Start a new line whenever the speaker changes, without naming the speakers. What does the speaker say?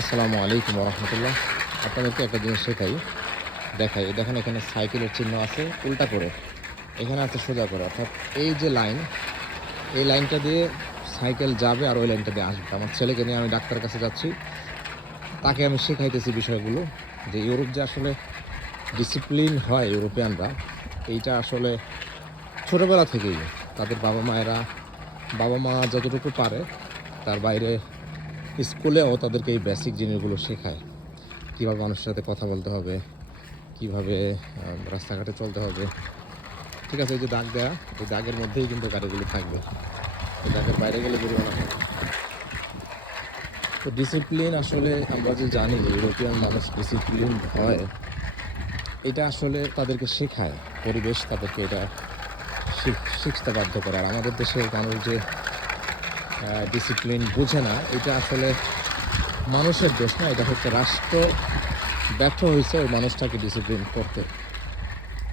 আসসালামু আলাইকুম রহমতুল্লাহ আপনাদেরকে একটা জিনিস শেখাই, দেখাই। দেখেন এখানে সাইকেলের চিহ্ন আছে, উল্টা করে। এখানে আছে সোজা করে। অর্থাৎ এই যে লাইন, এই লাইনটা দিয়ে সাইকেল যাবে আর ওই লাইনটা দিয়ে আসবে। আমার ছেলেকে নিয়ে আমি ডাক্তারের কাছে যাচ্ছি। তাকে আমি শেখাইতেছি বিষয়গুলো যে ইউরোপ যে আসলে ডিসিপ্লিন হয় ইউরোপিয়ানরা, এইটা আসলে ছোটোবেলা থেকেই। তাদের বাবা মায়েরা বাবা মা যতটুকু পারে, তার বাইরে স্কুলেও তাদেরকে এই বেসিক জিনিসগুলো শেখায়। কীভাবে মানুষের সাথে কথা বলতে হবে, কীভাবে রাস্তাঘাটে চলতে হবে। ঠিক আছে, এই যে দাগ দেয়া, এই দাগের মধ্যেই কিন্তু গাড়িগুলো থাকবে। এই দাগের বাইরে গেলে জরিমানা হবে। তো ডিসিপ্লিন আসলে আমরা যে জানি ইউরোপিয়ান মানুষ ডিসিপ্লিন হয়, এটা আসলে তাদেরকে শেখায়। পরিবেশ তাদেরকে এটা শিখ- শিখতে বাধ্য করে। আর আমাদের দেশের মানুষ যে ডিসিপ্লিন বুঝে না, এটা আসলে মানুষের দোষ না, এটা হচ্ছে রাষ্ট্র ব্যর্থ হয়েছে ওই মানুষটাকে ডিসিপ্লিন করতে।